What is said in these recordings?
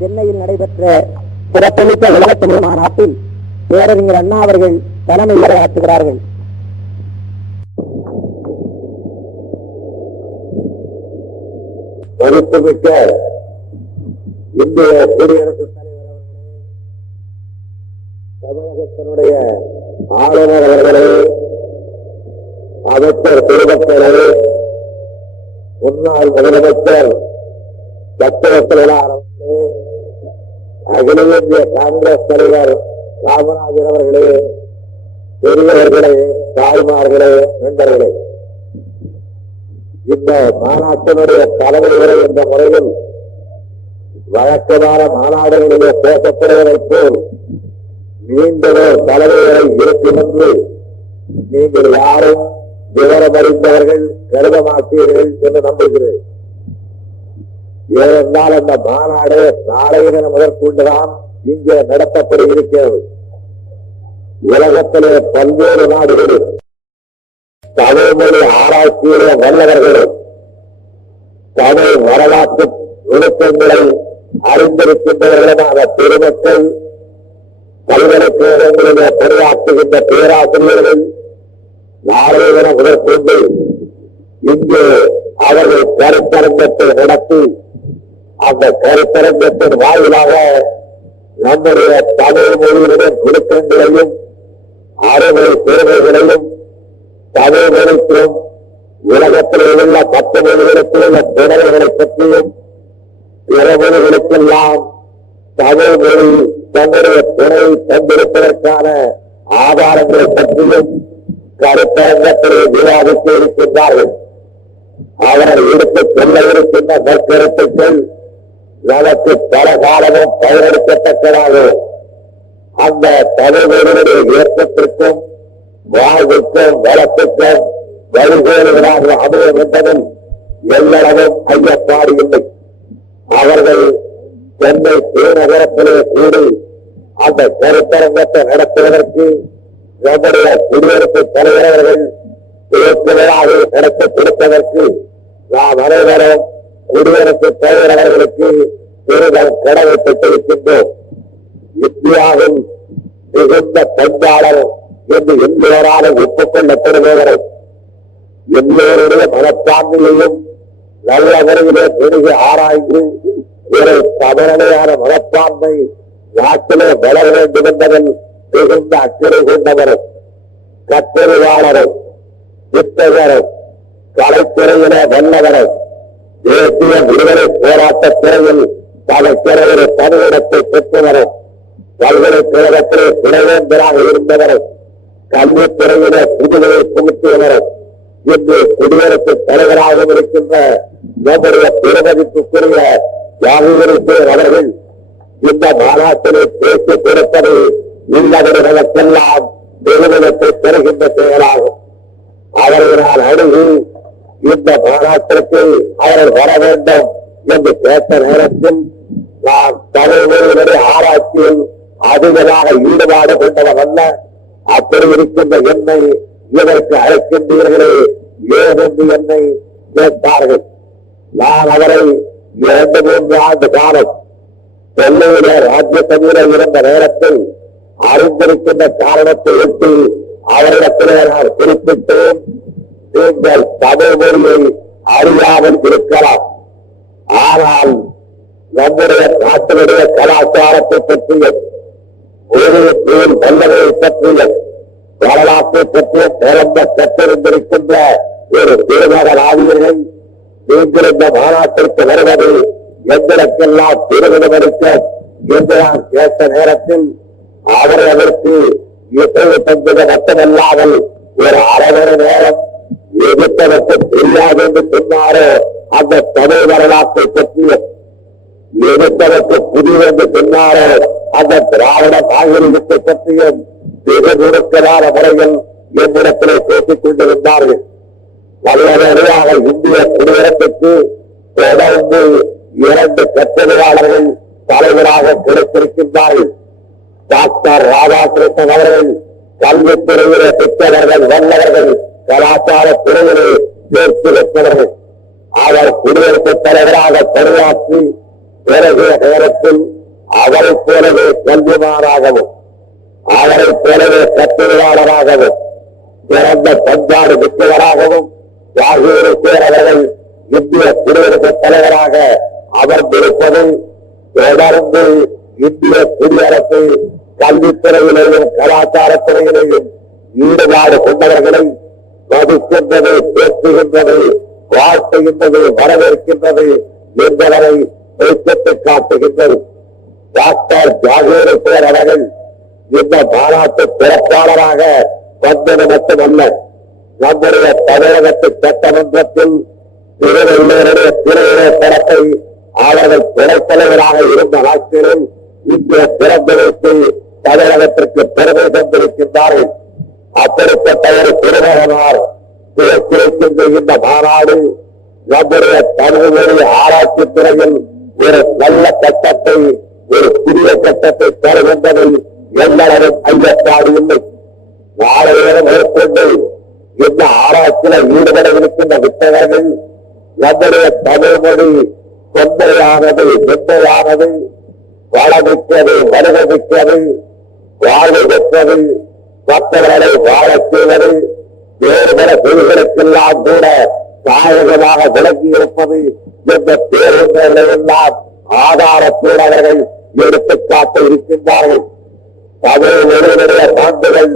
சென்னையில் நடைபெற்ற சிறப்புமிக்க உலகத்தமிழ் மாநாட்டில் பேரறிஞர் அண்ணா அவர்கள் தலைமை உரையாற்றுகிறார்கள். மதிப்புமிக்க இந்திய குடியரசுத் தலைவர் அவர்களே, தமிழகத்தினுடைய ஆளுநர் அவர்களே, அமைச்சர் குடும்பத்தினரே, முன்னாள் முதலமைச்சர் சத்திரத்திலார் அவர்களே, அகில இந்திய காங்கிரஸ் தலைவர் காமராஜர் அவர்களே, பெரியவர்களே, தாய்மார்களே, நண்பர்களே, இந்த மாநாட்டினுடைய தலைமை உரை என்ற முறையில் வழக்கமான மாநாடுகளிலே பேசப்படுவதைப் போல் நீண்டதோர் தலைமை உரை இருக்கும் என்று நீங்கள் யாரும் விவரமறிந்தவர்கள் கருத மாட்டீர்கள் என்று நம்புகிறேன். ஏனென்றால் அந்த மாநாடு நாளைய தினம் முதற்கொண்டுதான் இங்கே நடத்தப்பட இருக்கிறது. உலகத்திலே பல்வேறு நாடுகளில் தமிழ் மொழி ஆராய்ச்சியிலே வல்லவர்களும் தமிழ் வரலாற்று நுணுக்கங்களை அறிந்திருக்கின்றவர்களான பெருமக்கள், பல்கலைக்கழகங்களிலே பணியாற்றுகின்ற பேராசிரியர்கள் நாளைய தினம் முதற்கொண்டு இங்கு அவர்கள் கருத்தரங்கத்தை நடத்தி அந்த கருத்தரங்கத்தின் வாயிலாக நம்முடைய தமிழ் மொழியினுடைய நுணுக்கங்களையும் அறுவடை சேவைகளையும் தமிழ் மொழிக்கும் உலகத்தில் உள்ள 10 மொழிகளுக்கு உள்ள திறமைகளை பற்றியும் பிற மொழிகளுக்கெல்லாம் தமிழ் மொழி தன்னுடைய திறனை தந்திருப்பதற்கான ஆதாரங்களை பற்றியும் கருத்தரங்கத்திலே விவாதிக்க இருக்கின்றார்கள். அவர்கள் எடுத்துச் செல்ல இருக்கின்ற நற்கருத்துக்கள் நமக்கு பல காலமும் பயனளிக்கத்தக்கதாகும். அந்த தமிழ் மொழியினுடைய இயக்கத்திற்கும் வாழ்வுக்கும் வளத்துக்கும் வழிகோடுகளாக அமையும் என்பதில் எல்லளவும் ஐயப்பாடு இல்லை. அவர்கள் சென்னை பெருநகரத்திலே கூடி அந்த கருத்தரங்கத்தை நடத்துவதற்கு நம்முடைய குடியரசுத் தலைவர் அவர்கள் துவக்கமாக நடத்தி கொடுப்பதற்கு நாம் அனைவரும் குடியரசுத் தலைவர் அவர்களுக்கு பெரிதும் கடமைப்பட்டிருக்கின்றோம். இந்தியாவில் மிகுந்த பண்பாளர் என்று எல்லோராலும் ஒப்புக்கொள்ளப்படுபவரை எல்லோருடைய மனப்பான்மையையும் நல்ல முறையிலே பெருகி ஆராய்ந்து ஒரு சமநிலையான மனப்பான்மை நாட்டிலே வளர வேண்டும் என்பதில் மிகுந்த அக்கறை கொண்டவரும் கற்றறிவாளரும் புத்தகரும் கலைத்துறையிலே வல்லவரும் தேசிய விடுதலை போராட்ட துறையில் தலைத்துறையிலே பணியிடத்தை பெற்றவரும் பல்கலைக்கழகத்திலே துணைவேந்தராக இருந்தவரும் கல்வித்துறையிலே புதுமையை புகுத்தியவரும் இன்று குடியரசுத் தலைவராகவும் இருக்கின்ற நம்முடைய பெருமதிப்புக்குரிய ஜாகிர் அவர்கள் இந்த மாநாட்டிலே பேசிக் கொடுப்பது இல்லவர்களுக்கெல்லாம் பெருமிதத்தை பெறுகின்ற செயலாகும். அவர்களால் அணுகி இந்த மாநாட்டிற்கு அவர்கள் வர வேண்டும் என்று கேட்ட நேரத்தில் நாம் தமிழ் மொழியினுடைய ஆராய்ச்சியில் அதிகமாக ஈடுபாடு கொண்டவர் அல்ல, அப்படி இருக்கின்ற என்னை இதற்கு அழைக்கின்றீர்களே ஏதென்று என்னை கேட்டார்கள். நான் அவரை 2-3 ஆண்டு காலம் சென்னையிலே ராஜ்யசபையில இருந்த நேரத்தில் அறிந்திருக்கின்ற காரணத்தை ஒட்டி அவரிடத்திலே நான் குறிப்பிட்டேன், நீங்கள் தமிழ் மொழியை அறியாமல் இருக்கலாம், ஆனால் நம்முடைய நாட்டினுடைய கலாச்சாரத்தை பற்றியும் ஒரு வல்லமையை பற்றியும் வரலாற்றை பற்றிய பிறந்த கற்றிருந்திருக்கின்ற ஒரு பெருமகன் ஆகியவர்கள் நீங்கள் இந்த மாநாட்டிற்கு வருவது எங்களுக்கெல்லாம் பெருமிதம் அளிக்கும் என்று நான் கேட்ட நேரத்தில் அவர் அதற்கு இசைவு தந்தது மட்டுமல்லாமல் ஒரு அரை மணி நேரம் எதிர்த்ததற்கு தெரியாது என்று சொன்னாரோ அந்த தமிழ் வரலாற்றை பற்றியும் எதிர்த்ததற்கு புதிய என்று சொன்னாரோ அந்த திராவிட நாகரிகத்தை பற்றியும் மிக நுணுக்கமான முறையில் என்னிடத்திலே பேசிக் கொண்டிருந்தார்கள். வல்லவரையாக இந்திய குடியரசுக்கு தொடர்ந்து 2 கற்றறிவாளர்கள் தலைவராக கிடைத்திருக்கின்றார்கள். டாக்டர் ராதாகிருஷ்ணன் அவர்கள் கல்வித்துறையிலே பெற்றவர்கள், வல்லவர்கள், கலாச்சார துறையிலே தேர்ச்சி பெற்றவர்கள். அவர் குடியரசுத் தலைவராக பணியாற்றி பிறகு நேரத்தில் அவரைப் போலவே கல்விமானாகவும் அவரைப் போலவே கட்டுரையாளராகவும் சிறந்த பண்பாடு மிக்கவராகவும் ராஜேந்திர அவர்கள் இந்திய குடியரசுத் தலைவராக அமர்ந்திருப்பது தொடர்ந்து இந்திய குடியரசு கல்வித்துறையிலேயும் கலாச்சாரத்துறையிலேயும் ஈடுபாடு கொண்டவர்களை மதிக்கின்றது, பேசுகின்றது, வாழ்த்துகின்றது, வரவேற்கின்றது என்பதனை வெளிச்சத்தை காட்டுகின்றது. டாக்டர் ஜாகேந்திர அவர்கள் இந்த மாநாட்டு சிறப்பாளராக வந்தது மட்டுமல்ல, நம்முடைய தமிழகத்து சட்டமன்றத்தில் திருவள்ளுவருடைய திருவிழா படத்தை அவர்கள் துணைத் தலைவராக இருந்த நாட்களில் இந்திய பிறந்த வைத்து தமிழகத்திற்கு பெருமை தந்திருக்கின்றார்கள். அப்படிப்பட்ட ஒரு திருமகனார் சிறப்பிருக்கின்ற இந்த மாநாடு நம்முடைய தமிழ் மொழி ஆராய்ச்சி துறையில் ஒரு நல்ல கட்டத்தை, ஒரு புதிய கட்டத்தை தருகின்றதை எல்லளவும் ஐயப்பாடு இல்லை. நாளையிடம் மேற்கொண்டு இந்த ஆராய்ச்சியில் ஈடுபட இருக்கின்ற வித்தகர்கள் நம்முடைய தமிழ் மொழி தொன்மையானது, மென்மையானது, வளமிக்கது, வலுவமிக்கது, வாழ்வு பெற்றது, மற்றவர்களை வாழச் செய்வது, வேறு பல தொழில்களுக்கெல்லாம் கூட தாயகமாக விளங்கி இருப்பது என்ற பேருந்தெல்லாம் ஆதாரத்தோடு அவர்கள் எடுத்துக்காட்ட இருக்கின்றார்கள். தமிழ் மொழியினுடைய சான்றுகள்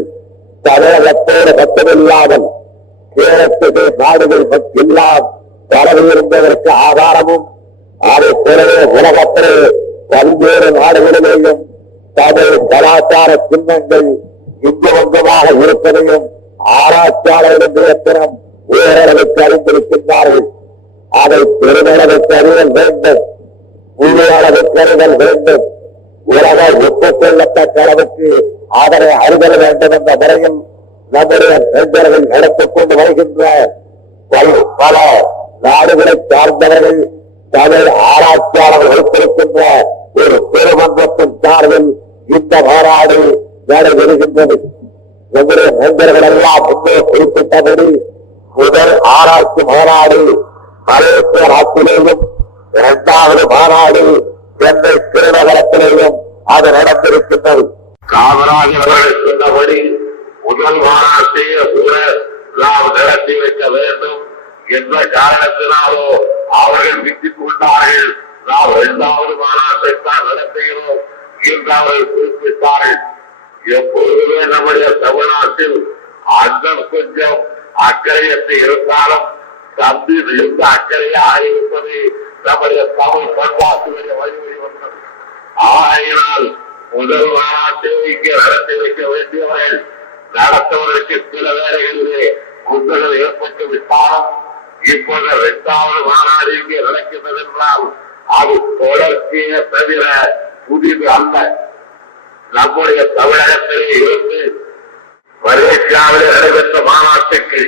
தமிழகத்தோடு மட்டுமில்லாமல் கேரளத்திலே நாடுகள் எல்லாம் பரவியிருந்ததற்கு ஆதாரமும், அதை போலவே உலகத்திலே பல்வேறு நாடுகளிலேயும் தமிழ் கலாச்சார சின்னங்கள் இங்குவங்கமாக இருப்பதையும் ஆராய்ச்சியாளர்கள் தினம் ஓரளவுக்கு அறிந்திருக்கின்றார்கள். அதை பெருமளவுக்கு அறிதல் வேண்டும், முழுவளவுக்கு அறிதல் வேண்டும், உலக ஒப்புக்கொள்ளத்தக்க அளவுக்கு அதனை அறிதல் வேண்டும் என்ற முறையில் நம்முடைய பெண்கள் நடத்திக் கொண்டு வருகின்ற பல நாடுகளை சார்ந்தவர்கள் தமிழ் ஆராய்ச்சியாளர்கள் வைத்திருக்கின்ற ஒரு பெருமன்றத்தின் சார்பில் இந்த மாநாடு நடைபெறுகின்றது. நம்முடைய நண்பர்கள் எல்லாம் முன்னே குறிப்பிட்டபடி முதல் ஆராய்ச்சி மாநாடு மலேசிய நாட்டிலேயும், இரண்டாவது மாநாடு சென்னை திருநகரத்திலேயும் அது நடந்திருக்கின்றது. காமராஜர் அவர்கள் சொன்னபடி முதல் மாநாட்டையே கூட நாம் நடத்தி வைக்க வேண்டும் என்ற காரணத்தினாலோ அவர்கள் விட்டுக் கொண்டார்கள். நாம் இரண்டாவது மாநாட்டை தான் நடத்துகிறோம் என்று அவர்கள் குறிப்பிட்டார்கள். எப்பொழுதுமே நம்முடைய தமிழ்நாட்டில் அந்த கொஞ்சம் அக்கறையற்று இருந்தாலும் தம்பி மிகுந்த அக்கறையாக இருப்பது நம்முடைய தமிழ் பண்பாட்டுடைய வழிமுறை வந்தது. ஆகையினால் முதல் மாநாட்டை இங்கே நடத்தி வைக்க வேண்டியவர்கள் நடத்துவதற்கு சில வேளைகளிலே குந்தர்கள் ஏற்பட்டு விட்டாலும் இப்போது இரண்டாவது மாநாடு இங்கே நடக்கின்றது என்றால் அது தொடர்ச்சியை தவிர புதிது அல்ல. நம்முடைய தமிழகத்திலே இருந்து மலேசியாவிலே நடைபெற்ற மாநாட்டுக்கு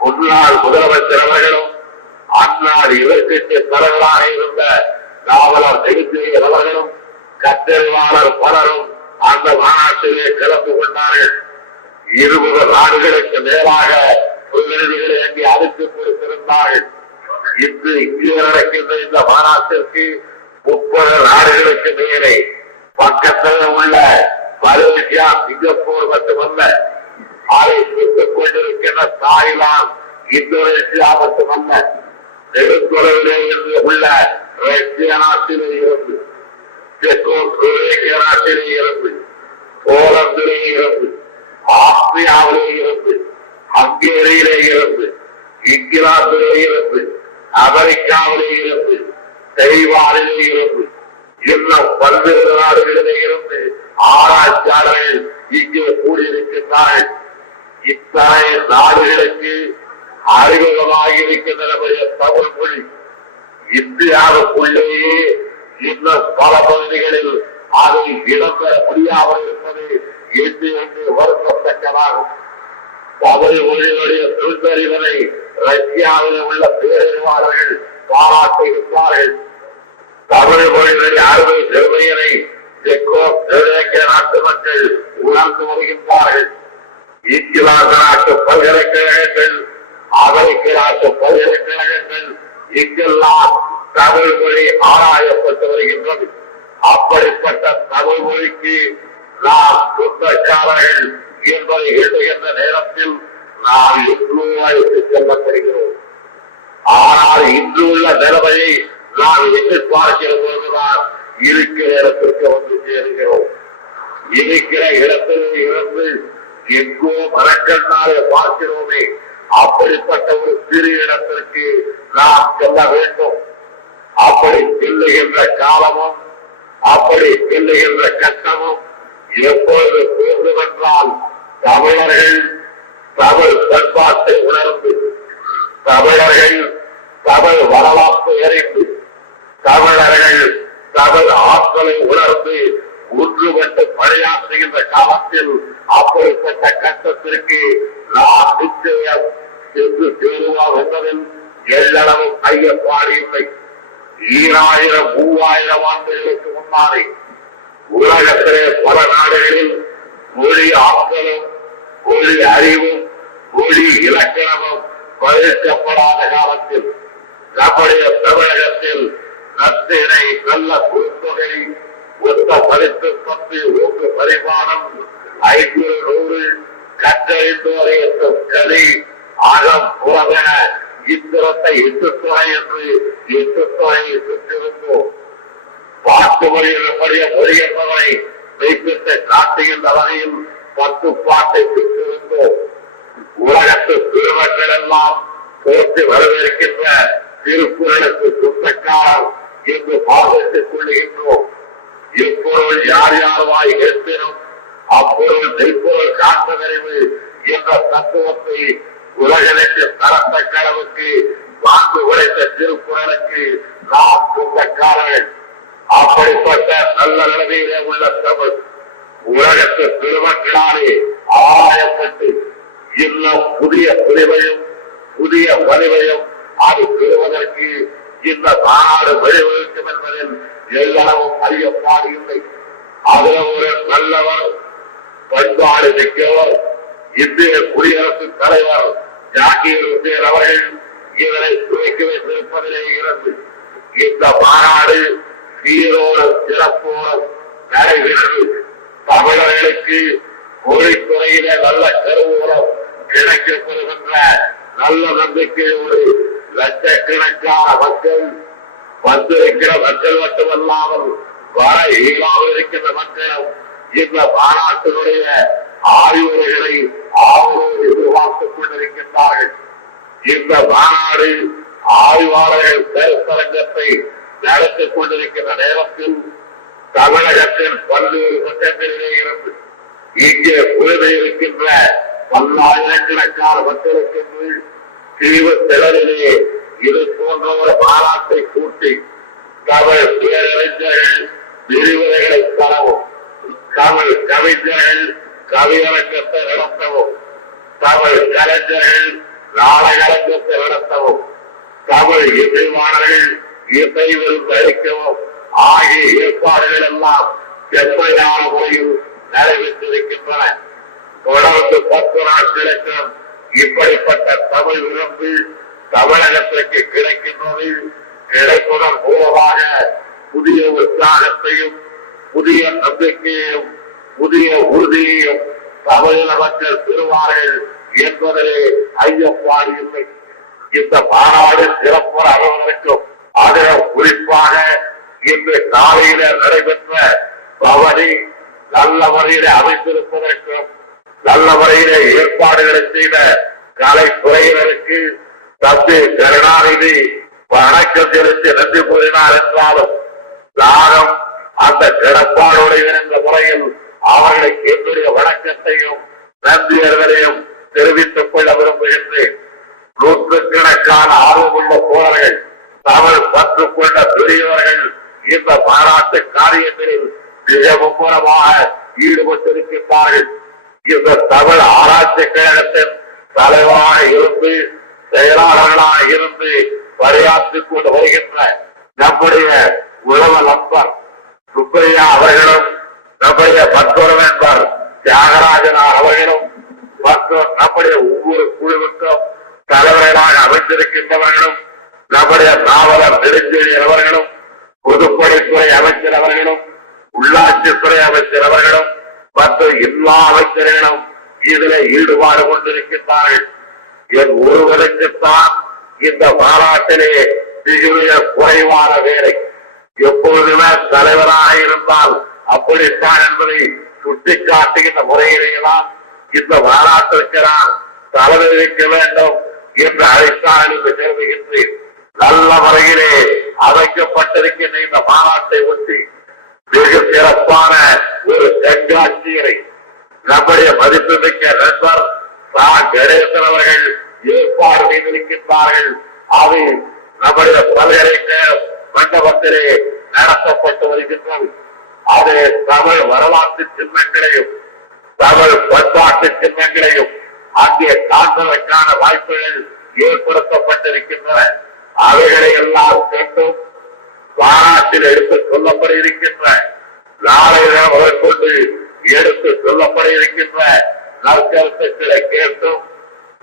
முன்னாள் முதலமைச்சர் அவர்களும் அந்நாள் இதற்கு தலைவராக இருந்த நாவலர் நெடுஞ்செழியன் அவர்களும் கற்றறிவாளர் பலரும் அந்த மாநாட்டிலே கலந்து கொண்டார்கள். 20 நாடுகளுக்கு மேலாக பிரதிநிதிகளை அங்கே அழைத்து கொடுத்திருந்தார்கள். இன்று இங்கே நடக்கின்ற இந்த மாநாட்டிற்கு 30 நாடுகளுக்கு மேலே பக்கத்தில் உள்ள மலேசியா, சிங்கப்பூர் மட்டுமல்ல, அதை பெற்றுக் கொண்டிருக்கின்ற தாய்லாந்து, இந்தோனேசியா மட்டுமல்ல, நெடுந்தொலைவிலே உள்ள ரஷ்ய நாட்டிலே இருந்து, செக்கோஸ்லோவேக்கியா நாட்டிலே இருந்து, போலந்திலே இருந்து, ஆஸ்திரியாவிலே இருந்து, ஹங்கேரியிலே இருந்து, இங்கிலாந்திலே இருந்து, அமெரிக்காவிலே இருந்து, தைவானிலே இருந்து, இன்னும் பல்வேறு நாடுகளிலே இருந்து ஆராய்ச்சியாளர்கள் இங்கே கூடியிருக்கின்றார்கள். இத்தனை நாடுகளுக்கு அறிமுகமாக இருக்கின்ற நம்முடைய தமிழ் மொழி இந்தியாவுக்குள்ளேயே இன்னும் பல பகுதிகளில் அதை இடம்பெற முடியாமல் இருப்பது என்று வருத்தத்தக்கதாகும். தமிழ் மொழியினுடைய தொழிற்சறிவனை ரஷ்யாவில் உள்ள பேரறிவாளர்கள் பாராட்டுகின்றார்கள். தமிழ் மொழியினுடைய அறுவை செல்வையனை செக்கோஸ்லோவேக்கிய நாட்டு மக்கள் உணர்ந்து வருகின்றார்கள். இங்கிலாந்து நாட்டு பல்கலைக்கழகங்கள், அமெரிக்க நாட்டு பல்கலைக்கழகங்கள், இங்கெல்லாம் தமிழ் மொழி ஆராயப்பட்டு வருகின்றது. அப்படிப்பட்ட தமிழ் மொழிக்கு நாம் சொந்தக்காரர்கள் என்பதை எண்ணுகின்ற நேரத்தில் நாம் இன்று செல்லப்படுகிறோம். ஆனால் இன்று உள்ள நிலைமையை நாம் எதிர்பார்க்கிற போதுதான் இருக்கிற இடத்திற்கு வந்து சேருகிறோம். இருக்கிற இடத்தில் இருந்து எங்கோ மரக்கண்ணாலே பார்க்கிறோமே, அப்படிப்பட்ட ஒரு சிறு இடத்திற்கு நாம் செல்ல வேண்டும். அப்படி செல்லுகின்ற காலமும் அப்படி செல்லுகின்ற கட்டமும் எப்பொழுது தோன்றுமென்றால் தமிழர்கள் தமிழ் பண்பாட்டை உணர்ந்து, தமிழர்கள் தமிழ் வரலாற்றை அறிந்து, தமிழர்கள் தமிழ் ஆற்றலை உணர்ந்து ஒன்றுபட்டு பணியாற்றுகின்ற காலத்தில் அப்படிப்பட்ட கட்டத்திற்கு நாம் நிச்சயம் சென்று சேருவோம் என்பதில் எல்லளவும் ஐயப்பாடு இல்லை. 2000 3000 ஆண்டுகளுக்கு முன்னாலே உலகத்திலே பல நாடுகளில் மொழி ஆற்றலும் மொழி அறிவும் மொழி இலக்கணமும் பயிற்சப்படாத காலத்தில் நம்முடைய தமிழகத்தில் நத்தினை நல்ல குறுந்தொகை ஒத்த பதித்து 10 ஊக்கு பரிமாணம் 500 100 கற்றறிந்தோரை என்ற கலை அகம் புறமென இத்திரத்தை எட்டுத்தொகை என்று எட்டுத்தொகையை பெற்றிருந்தோம். பாட்டு மொழியினுடைய மொழி என்பவரை மெய்ப்பித்த காட்டுகின்ற வகையில் 10 பாட்டை பெற்றிருந்தோம். உலகத்து திருமக்கள் எல்லாம் போற்றி வரவேற்கின்ற திருக்குறளுக்கு சொந்தக்காரர் என்று பாதித்துக் கொள்ளுகின்றோம். இப்பொருள் யார் யார் வாய் கேட்பினும் அப்பொருள் மெய்ப்பொருள் காண்பதறிவு என்ற தத்துவத்தை உலகனுக்கு தரத்தக்க அளவுக்கு வாழ்ந்து உழைத்த திருக்குறளுக்கு நாம் சொந்தக்காரர்கள். அப்படிப்பட்ட நல்ல நிலைமையிலே உள்ள தமிழ் உலகத்து திருமக்களாலே ஆராயப்பட்டு இன்னும் புதிய புரிவையும் புதிய வலிவையும் அது பெறுவதற்கு இந்த மாநாடு வழிவகுக்கும் என்பதில் எல்லாரும் அறியப்பாடு இல்லை. அதில் ஒரு நல்லவர் பண்பாடு மிக்கவர் இந்திய குடியரசுத் தலைவர் ஜாகீர் உசேன் அவர்கள் இதனை துவக்கி வைத்திருப்பதிலே இருந்து இந்த மாநாடு சீரோடும் சிறப்போடும் நடைபெற்று தமிழர்களுக்கு மொழித்துறையிலே நல்ல கருவூலம் கிடைக்கப்படுகின்ற நல்ல நம்பிக்கையோடு லட்சக்கணக்கான மக்கள் வந்திருக்கிற மக்கள் மட்டுமல்லாமல் வர இயலாமல் இருக்கின்ற மக்களும் இந்த மாநாட்டினுடைய ஆய்வுரைகளை ஆர்வலோடு எதிர்பார்த்துக் கொண்டிருக்கின்றார்கள். இந்த மாநாடு ஆய்வாளர்கள் கருத்தரங்கத்தை நடத்திக் கொண்டிருக்கின்ற நேரத்தில் தமிழகத்தின் பல்வேறு பக்கங்களிலே இருந்து இங்கே குழுமை இருக்கின்ற பல்லாயிரக்கணக்கான மக்களுக்கு தீவு திறனிலே இது போன்ற ஒரு மாநாட்டை கூட்டி தமிழ் பேரறிஞர்கள் விரிவுரைகளை தரவும், தமிழ் கவிஞர்கள் கவியரங்கத்தை நடத்தவும், தமிழ் கலைஞர்கள் நாடகரங்கத்தை நடத்தவும், தமிழ் இசைவாணர்கள் இசை விருது அளிக்கவும் ஆகிய ஏற்பாடுகள் எல்லாம் செம்மையான முறையில் நடைபெற்றிருக்கின்றன. தொடர்ந்து 10 நாட்களுக்கும் இப்படிப்பட்ட தமிழ் விரும்பு தமிழகத்திற்கு கிடைக்கின்றது. கிடைப்பதன் மூலமாக புதிய உற்சாகத்தையும் புதிய நம்பிக்கையையும் புதிய உறுதியையும் தமிழக மக்கள் பெறுவார்கள் என்பதிலே ஐயப்பாடு இல்லை. இந்த மாநாடு சிறப்புற அமைவதற்கும் அதில் குறிப்பாக இன்று காலையில நடைபெற்ற பவனி நல்ல முறையில அமைந்திருப்பதற்கும் நல்ல முறையிலே ஏற்பாடுகளை செய்த கலைத்துறையினருக்கு தம்பி கருணாநிதி வணக்கம் செலுத்தி நன்றி கூறினார் என்றாலும் நானும் அந்த கிடப்பாடுடைய என்ற முறையில் அவர்களுக்கு என்னுடைய வணக்கத்தையும் நன்றியர்களையும் தெரிவித்துக் கொள்ள விரும்புகின்றேன். நூற்றுக்கணக்கான ஆர்வமுள்ள போராளிகள் தமிழ் பற்று கொண்ட பெரியவர்கள் இந்த பாராட்டு காரியங்களில் மிக மும்முரமாக ஈடுபட்டிருக்கின்றார்கள். இந்த தமிழ் ஆராய்ச்சி கழகத்தின் தலைவராக இருந்து செயலாளர்களாக இருந்து பணியாற்றிக் கொண்டு வருகின்ற நம்முடைய உழவ நண்பர் சுப்பையா அவர்களும் நம்முடைய மற்றொரு நண்பர் தியாகராஜனார் அவர்களும் மற்றும் நம்முடைய ஒவ்வொரு குழுவுக்கும் தலைவர்களாக அமைந்திருக்கின்றவர்களும் நம்முடைய நாவலர் நெடுஞ்செழியன் அவர்களும், பொதுப்பணித்துறை அமைச்சர் அவர்களும், உள்ளாட்சித்துறை அமைச்சர் அவர்களும் மற்றும் எல்லா அமைச்சர்களும் இதில் ஈடுபாடு கொண்டிருக்கின்றார்கள். என் ஒருவருக்குத்தான் இந்த மாநாட்டிலே மிக குறைவான வேலை. எப்பொழுதுமே தலைவராக இருந்தால் அப்படித்தான் என்பதை சுட்டிக்காட்டுகின்ற முறையிலேதான் இந்த மாநாட்டிற்கு நான் தலைமை வைக்க வேண்டும் என்று அழைத்தான் என்று கருதுகின்றேன். நல்ல முறையிலே அமைக்கப்பட்டிருக்கின்ற இந்த மாநாட்டை ஒட்டி மிக சிறப்பான ஒரு கண்காட்சியை நம்முடைய மதிப்புமிக்க நண்பர் கணேசன் அவர்கள் ஏற்பாடு செய்திருக்கின்றார்கள். அது நம்முடைய பல்கலைக்கழக மண்டபத்திலே நடத்தப்பட்டு வருகின்றது. அது தமிழ் வரலாற்று சின்னங்களையும் தமிழ் பண்பாட்டு சின்னங்களையும் அங்கே காண்பதற்கான வாய்ப்புகள் ஏற்படுத்தப்பட்டிருக்கின்றன. அவைகளை எல்லாம் கண்டும் மாநாட்டில் எடுத்துக் கொள்ளப்பட இருக்கின்ற நாளைய முதற்கொண்டு எடுத்துச் சொல்லப்பட இருக்கின்ற நற்கருத்துக்களை கேட்டும்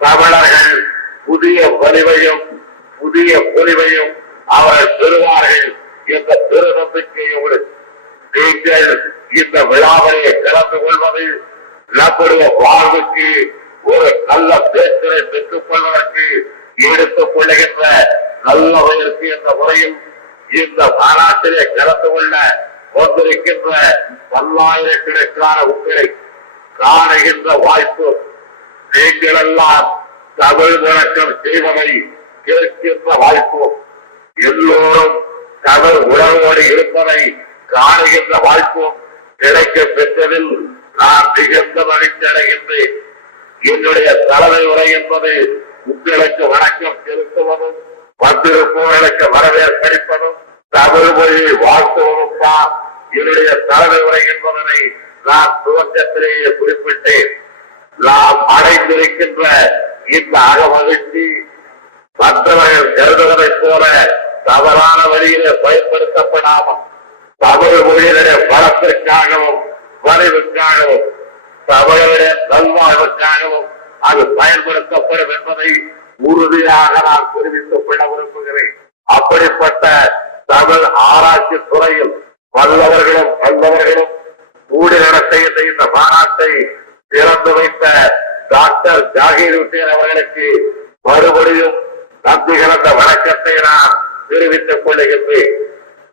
தமிழர்கள் புதிய வலிவையும் புதிய பொலிவையும் அவர்கள் பெறுவார்கள் என்ற பெரு நம்பிக்கையோடு நீங்கள் இந்த விழாவிலே கலந்து கொள்வது நம்முடைய வாழ்வுக்கு ஒரு நல்ல பேச்சலை பெற்றுக் கொள்வதற்கு எடுத்துக் கொள்ளுகின்ற நல்ல வயற்கு என்ற முறையில் இந்த மாநாட்டிலே கலந்து கொள்ள வந்திருக்கின்ற பல்லாயிரக்கணக்கான உங்களை காணுகின்ற வாய்ப்பு, நீங்கள் எல்லாம் தமிழ் முழக்கம் செய்வதை கேட்கின்ற வாய்ப்பு, எல்லோரும் தமிழ் உணர்வோடு இருப்பதை காணுகின்ற வாய்ப்பும் கிடைக்க பெற்றதில் நான் மிகுந்த மகிழ்ச்சி அடைகின்றேன். என்னுடைய தலைமை உரை என்பது உங்களுக்கு வணக்கம் செலுத்துவதும் வந்திருப்பவர்களுக்கு வரவேற்பளிப்பதும் தமிழ் மொழியை வாழ்த்துவதும் தான் என்னுடைய தலைமை உரை என்பதனை நான் துவக்கத்திலேயே குறிப்பிட்டேன். நாம் அடைந்திருக்கின்ற இந்த அகமகிழ்ச்சி மற்றவர்கள் கருதுவதைப் போல தவறான வழியிலே பயன்படுத்தப்படாமல் தமிழ் மொழியினுடைய பலத்திற்காகவும் வலிவுக்காகவும் தமிழருடைய நல்வாழ்வுக்காகவும் அது பயன்படுத்தப்படும் என்பதை உறுதியாக நான் தெரிவித்துக் கொள்ள விரும்புகிறேன். அப்படிப்பட்ட தமிழ் ஆராய்ச்சி துறையில் வல்லவர்களும் வல்லவர்களும் கூடி நடத்துகின்ற இந்த மாநாட்டை திறந்து வைத்த டாக்டர் ஜாகீர் ஹுசேன் அவர்களுக்கு மறுபடியும் நன்றி கலந்த வணக்கத்தை நான் தெரிவித்துக் கொள்ளுகின்றேன்.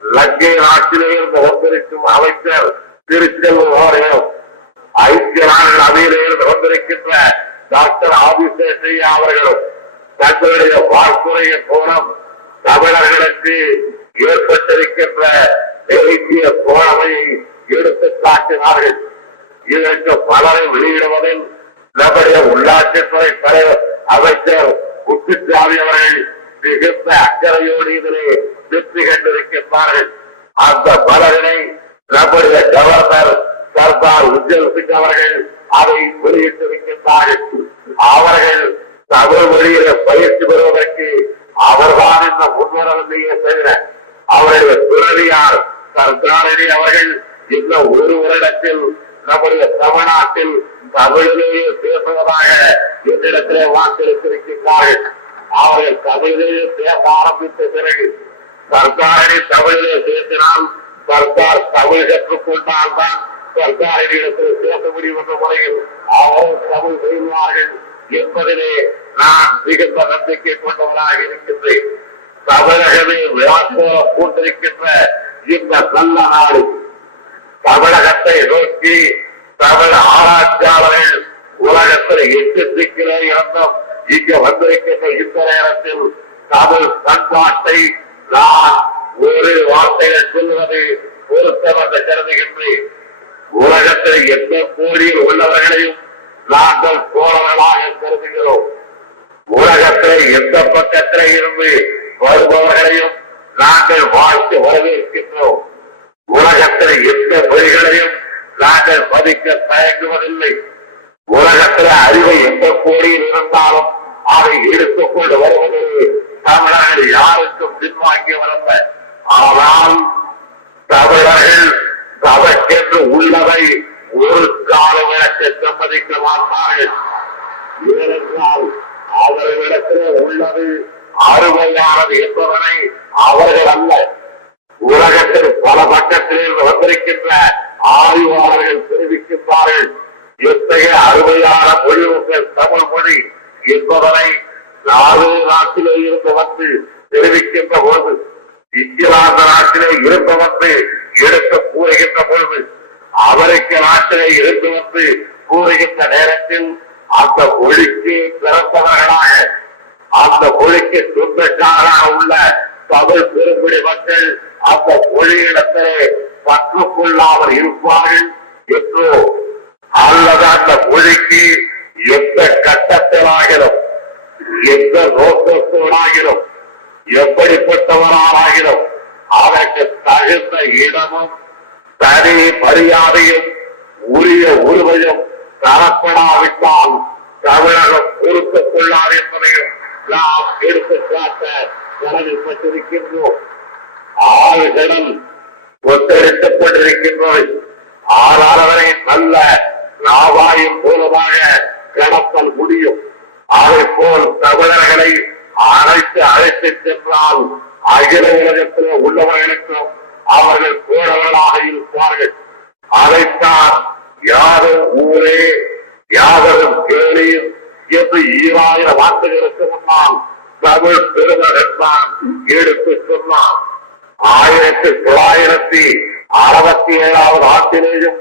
லங்கை நாட்டிலிருந்து வந்திருக்கும் அமைச்சர் திருச்செல்வம் அவர்களும், ஐக்கிய நாடுகள் அவையிலிருந்து வந்திருக்கின்ற டாக்டர் ஆதிசேஷையா அவர்களும் தங்களுடைய வாழ்த்துறையின் மூலம் தமிழர்களுக்கு ஏற்பட்டிருக்கின்ற நெருங்கிய தோழமையை எடுத்துக் காட்டினார்கள். இதற்கு பலரை வெளியிடுவதில் நம்முடைய உள்ளாட்சித்துறை தலைவர் அமைச்சர் குத்துசாமி அவர்கள் மிகுந்த அக்கறையோடு இதிலே வெற்றி கண்டிருக்கின்றார்கள். அந்த பலரை நம்முடைய கவர்னர் சர்தார் உஜ்ஜல் சிங் அவர்கள் அதை வெளியிட்டிருக்கின்றார்கள். அவர்கள் தமிழ் மொழியில பயிற்சி பெறுவதற்கு அவர்தான் இந்த முன்வரவில்லையே தவிர அவருடைய துறவியார் சர்தாரணி அவர்கள் இந்த ஒரு வருடத்தில் நம்முடைய தமிழ்நாட்டில் தமிழிலேயே பேசுவதாக என்னிடத்திலே வாக்களித்திருக்கின்றார்கள். அவர்கள் தமிழிலேயே பேச ஆரம்பித்த பிறகு சர்தாரணி தமிழிலே பேசினால் சர்தார் தமிழ் கற்றுக்கொண்டால்தான் சர்தாரிடத்தில் பேச முடியும் என்ற முறையில் அவரும் தமிழ் செய்வார்கள் என்பதிலே நான் மிகுந்த நம்பிக்கை கொண்டவராக இருக்கின்றேன். தமிழகமே விழாக்கோல பூண்டிருக்கின்ற இந்த நல்ல நாடு தமிழகத்தை நோக்கி தமிழ் ஆராய்ச்சியாளர்கள் உலகத்தில் 8 திக்கிலே இருந்தும் இங்கு வந்திருக்கின்ற இந்த நேரத்தில் தமிழ் பண்பாட்டை நான் ஒரு வார்த்தையில் சொல்வது பொருத்தம் என்று கருதுகின்றேன். உலகத்தில் எந்த கோடியில் உள்ளவர்களையும் நாங்கள் தோழர்களாக கருதுகிறோம். உலகத்தில் எந்த பக்கத்திலே இருந்து வருபவர்களையும் நாங்கள் வாழ்த்து வரவேற்கின்றோம். உலகத்தில் எந்த மொழிகளையும் நாங்கள் மதிக்க தயங்குவதில்லை. உலகத்தில் அறிவை எந்த கோடியில் இருந்தாலும் அதை எடுத்துக்கொண்டு வருவது தமிழர்கள் யாருக்கும் பின்வாங்கியவரல்ல. ஆனால் தமிழர்கள் தமக்கென்று உள்ளதை ஒரு காலம் எனக்கு சம்மதிக்க மாட்டார்கள். ஏனென்றால் அவர்களிடத்தில் உள்ளது ஆளுமையானது என்பதனை அவர்கள் அல்ல, உலகத்தில் பல பக்கத்தில் வந்திருக்கின்ற ஆய்வாளர்கள் தெரிவிக்கின்றார்கள். எத்தகைய அருமையான மொழி உங்கள் தமிழ் மொழி என்பதனை நாட்டிலே இருந்து வந்து தெரிவிக்கின்ற பொழுது, இங்கிலாந்து நாட்டிலே இருந்து வந்து எடுத்து கூறுகின்ற பொழுது, அமெரிக்க நாட்டிலே இருந்து வந்து கூறுகின்ற நேரத்தில் அந்த மொழிக்கு பிறந்தவர்களாக, அந்த மொழிக்கு சொந்தக்காராக உள்ள தமிழ் பெருங்குடி மக்கள் அந்த மொழியிடத்திலே பற்று கொள்ளாமல் இருப்பார்கள் என்றோ, அல்லது அந்த மொழிக்கு எந்த கட்டத்திலாகிறோம், எந்த நோக்கத்தோடாகிறோம், எப்படிப்பட்டவராகிறோம் அதற்கு தகுந்த இடமும் தனி மரியாதையும் உரிய உரிமையும் தரப்படாவிட்டால் தமிழகம் பொறுத்துக் கொள்ளாது என்பதையும் நாம் எடுத்துக்காட்ட கடமைப்பட்டிருக்கின்றோம். ஆழ்கடல் ஒத்தரித்துக் கொண்டிருக்கின்றது. ஆறாளரை நல்ல நாவாயும் மூலமாக கடத்தல் முடியும். அதை போல் தமிழர்களை அழைத்து சென்றால் அகில உலகத்தில் உள்ளவர்களுக்கும் அவர்கள் தோழர்களாக இருப்பார்கள். அதைத்தான் யாரும் ஊரே யாவரும் கேளீர் என்று 2000 ஆண்டுகளுக்கு முன்னால் தமிழ் பெருமகன் தான் எடுத்து சொன்னார். 1967 ஆண்டிலேயும்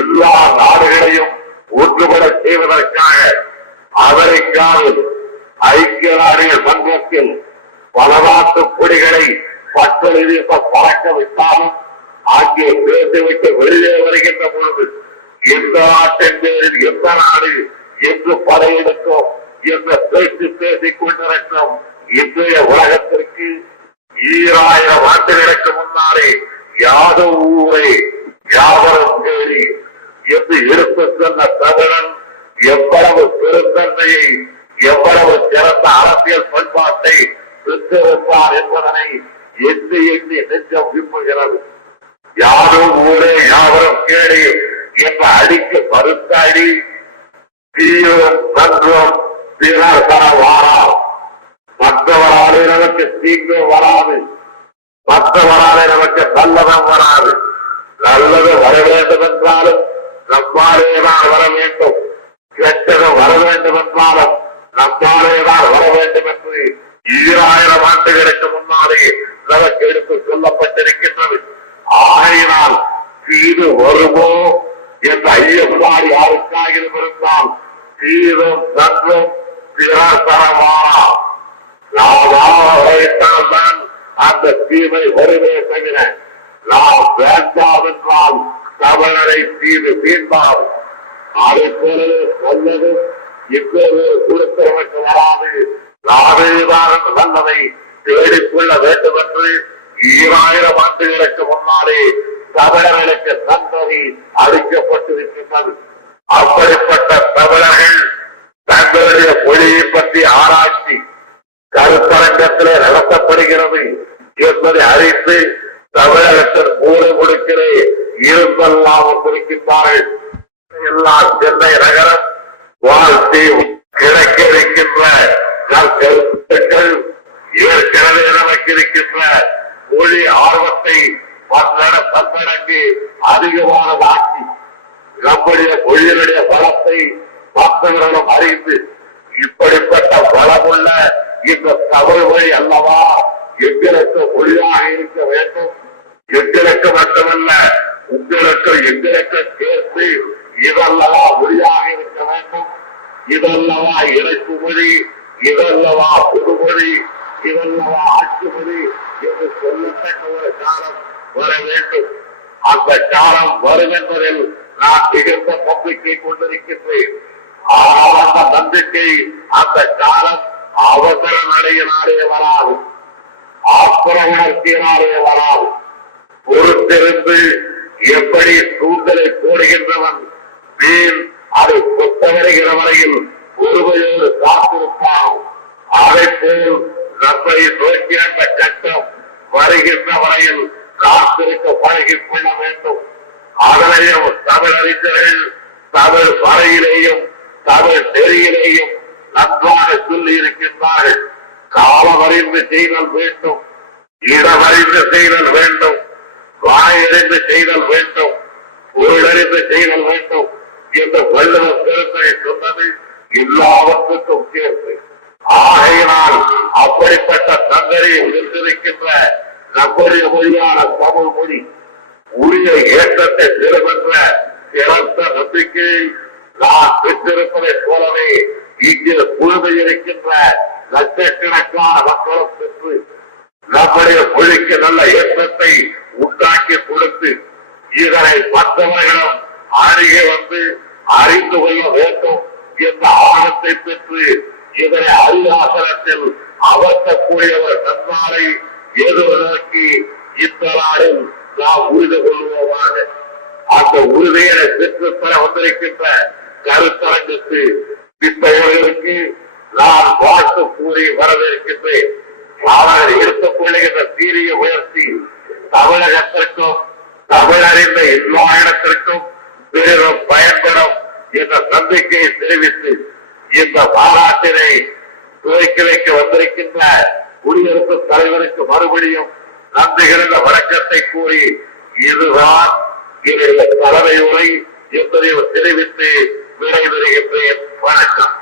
எல்லா நாடுகளையும் ஒன்றுபட செய்வதற்காக அமெரிக்காவில் ஐக்கிய நாடுகள் சங்கத்தில் பல நாட்டு கொடிகளை பட்டொலி வீச பறக்க விட்டாலும் அங்கே பேசிவிட்டு வெளியே வருகின்ற பொழுது எந்த நாட்டின் பேரில் எந்த நாடு என்று படையெடுக்கும் என்ற பேச்சு பேசிக் கொண்டிருக்கும் இன்றைய உலகத்திற்கு 2000 ஆண்டுகளுக்கு முன்னாலே யாதோ ஊரை யாவரும் தேடி என்று எடுத்து சொன்ன தமிழன் எவ்வளவு பெருந்தன்மையை, எவ்வளவு சிறந்த அரசியல் பண்பாட்டை பெற்றிருந்தார் என்பதனை எண்ணி எண்ணி நெஞ்சம் விரும்புகிறது. யாரும் ஊரே யாவரும் கேளி என்ற அடிக்கு மறுத்தாடி தீயும் நன்றும் பிறர் தர வாராம். மற்றவராலே நமக்கு தீங்கு வராது, மற்றவராலே நமக்கு நல்லதும் வராது. நல்லது வர வேண்டும் என்றாலும் நம்மாலேதான் வர வேண்டும், கெட்டது வர வேண்டும் என்றாலும் நம்மாலேதான் வர வேண்டும் என்று 2000 ஆண்டுகளுக்கு முன்னாலே நமக்கு எடுத்து சொல்லப்பட்டிருக்கின்றது. ஆகையினால் தீது வருமோ என்ற ஐயப்பாடு யாருக்காக இருந்தால் தீதும் நன்றும் பிறர் தரவாரா. நாம் தான் அந்த தீமை வருவே தவிர நாம் வேண்டாம் என்றால் தமிழரை தீது தீர்ந்தால் அதை போலவே நல்லது இப்போது கொடுத்தவனுக்கு வராது. நாவேதான் நல்லதை தேடிக்கொள்ள வேண்டும் என்று 2000 ஆண்டுகளுக்கு முன்னாலே தமிழர்களுக்கு நன்றி அளிக்கப்பட்டிருக்கின்றது. அப்படிப்பட்ட தமிழர்கள் தங்களுடைய மொழியை பற்றி ஆராய்ச்சி கருத்தரங்கத்திலே நடத்தப்படுகிறது என்பதை அறிந்து தமிழகத்தின் மூல கொடுக்கிறே இருந்தெல்லாம் வந்திருக்கின்றார்கள். எல்லாம் சென்னை நகரம் வாழ்த்தி கிடைக்க இருக்கின்ற கருத்துக்கள் ஏற்கனவே நமக்கு இருக்கின்ற மொழி ஆர்வத்தை பன்மடங்கு அதிகமானதாக்கி நம்முடைய மொழியினுடைய பலத்தை மற்றவர்களும் அறிந்து இப்படிப்பட்ட பலமுள்ள இந்த தமிழ் மொழி அல்லவா எங்களுக்கு மொழியாக இருக்க வேண்டும். எங்களுக்கு மட்டுமல்ல, உங்களுக்கு எங்களுக்கு சேர்த்து இதல்லவா மொழியாக இருக்க வேண்டும். இதல்லவா இணைப்பு மொழி, இதல்லவா புதுமொழி, இதல்லவா ஆட்சி மொழி என்று சொல்லத்தக்க ஒரு காலம் வர வேண்டும். அந்த காலம் வரும் என்பதில் நான் மிகுந்த நம்பிக்கை கொண்டிருக்கின்றேன். ஆனால் அந்த நம்பிக்கை அந்த காலம் அவசர நடையினாலே வராது, ஆத்திர உணர்ச்சியினாலே வராது. பொறுத்திருந்து எப்படி தூண்டலை போடுகின்றவன் மீன் அதை கொத்தவருகிற வரையில் ஒருமையோடு காத்திருப்பான். அதை போல் நம்மை நோக்கி அந்த கட்டம் வருகின்ற வரையில் காத்திருக்க பழகிக் கொள்ள வேண்டும். அதனையும் தமிழ் அறிஞர்கள் தமிழ் வரையிலேயும் தமிழ் நெறியிலேயும் நன்றாக சொல்லி இருக்கின்றார்கள். காலமறிந்து செய்தல் வேண்டும், இடமறிந்து செய்தல் வேண்டும், வாயறிந்து செய்தல் வேண்டும், பொருளறிந்து செய்தல் வேண்டும் என்று வள்ளுவர் பெருந்தகை சொன்னது எல்லாவற்றுக்கும் சேர்த்து. ஆகையினால் அப்படிப்பட்ட தந்தையை வென்றிருக்கின்ற நம்முடைய மொழியான தமிழ் மொழி உரிய ஏற்றத்தை பெறுகின்ற சிறந்த நம்பிக்கையை நான் பெற்றிருப்பதைப் போலவே இங்கே குழுமை இருக்கின்ற லட்சக்கணக்கான மக்களும் பெற்று நம்முடைய மொழிக்கு நல்ல ஏற்றத்தை உண்டாக்கி கொடுத்து இதனை மற்றவர்களும் அருகே வந்து அறிந்து கொள்ள வேண்டும் என்ற ஆழத்தை பெற்று இதனை அரியாசனத்தில் அமர்த்தக்கூடியவர் நன்னாளை எதிர்நோக்கி இந்த நாளில் நாம் உறுதி கொள்வோமாக. அந்த உறுதியை பெற்றுத்தர வந்திருக்கின்ற கருத்தரங்குக்கு இத்தகையவர்களுக்கு நான் வாழ்த்து கூறி வரவேற்கின்றேன். அவர்கள் எடுத்துக் கொள்ளுகின்ற சீரிய முயற்சி தமிழகத்திற்கும் தமிழறிந்த எல்லா இடத்திற்கும் பெரிதும் பயன்படும் என்ற நம்பிக்கையை தெரிவித்து இந்த மாநாட்டினை துவக்கி வைக்க வந்திருக்கின்ற குடியரசுத் தலைவருக்கு மறுபடியும் நன்றிகளின் வணக்கத்தை கூறி இதுதான் என்னுடைய தலைமை உரை என்பதை தெரிவித்து விடைபெறுகின்றேன். வணக்கம்.